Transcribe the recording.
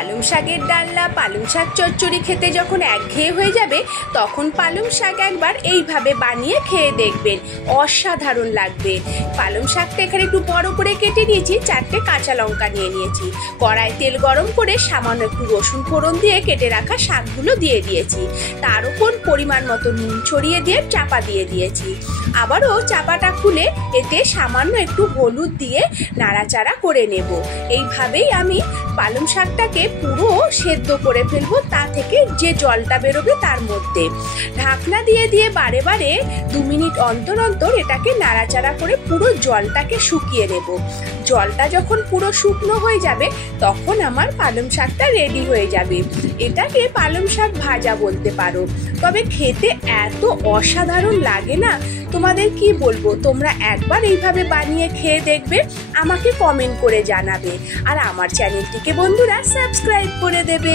পালং শাকের ডালনা, পালং শাক চচ্চড়ি খেতে যখন একঘেয়ে হয়ে যাবে তখন পালং শাক একবার এইভাবে বানিয়ে খেয়ে দেখবেন, অসাধারণ লাগবে। পালং শাকটা এখানে একটু বড় করে কেটে নিয়েছি, 4টে কাঁচা লঙ্কা নিয়ে নিয়েছি। কড়াই তেল গরম করে সামান্য একটু রসুন ফোড়ন দিয়ে কেটে রাখা শাকগুলো দিয়ে দিয়েছি। তার উপর পরিমাণ মতো নুন ছড়িয়ে দিয়ে চাপা দিয়ে দিয়েছি। আবারও চাপাটা খুলে এতে সামান্য একটু হলুদ দিয়ে নাড়াচাড়া করে নেব। এইভাবেই আমি পালং শাকটাকে পুরো সেদ্ধ করে ফেলবো, তা থেকে যে জলটা বেরোবে তার মধ্যে। ঢাকনা দিয়ে দিয়ে বারে বারে 2 মিনিট অন্তর অন্তর এটাকে নাড়াচাড়া করে পুরো জলটাকে শুকিয়ে নেব। জলটা যখন পুরো শুকনো হয়ে যাবে তখন আমার পালং শাকটা রেডি হয়ে যাবে। এটাকে পালং শাক ভাজা বলতে পারো, তবে খেতে এত অসাধারণ লাগে না, তোমাদের কি বলবো। তোমরা একবার এইভাবে বানিয়ে খেয়ে দেখবে, আমাকে কমেন্ট করে জানাবে। আর আমার চ্যানেলটিকে বন্ধুরা সাবস্ক্রাইব করে দেবে।